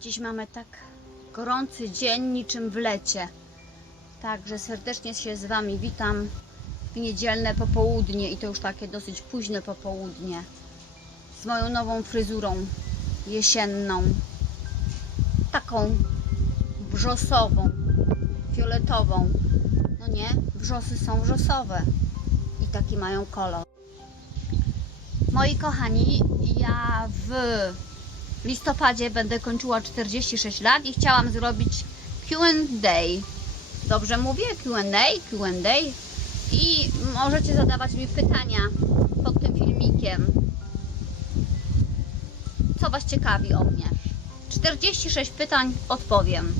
Dziś mamy tak gorący dzień, niczym w lecie. Także serdecznie się z Wami witam w niedzielne popołudnie i to już takie dosyć późne popołudnie. Z moją nową fryzurą jesienną. Taką wrzosową, fioletową. No nie, wrzosy są wrzosowe i taki mają kolor. Moi kochani, ja w listopadzie będę kończyła 46 lat i chciałam zrobić Q&A. Dobrze mówię? Q&A, Q&A. I możecie zadawać mi pytania pod tym filmikiem. Co Was ciekawi o mnie? 46 pytań odpowiem.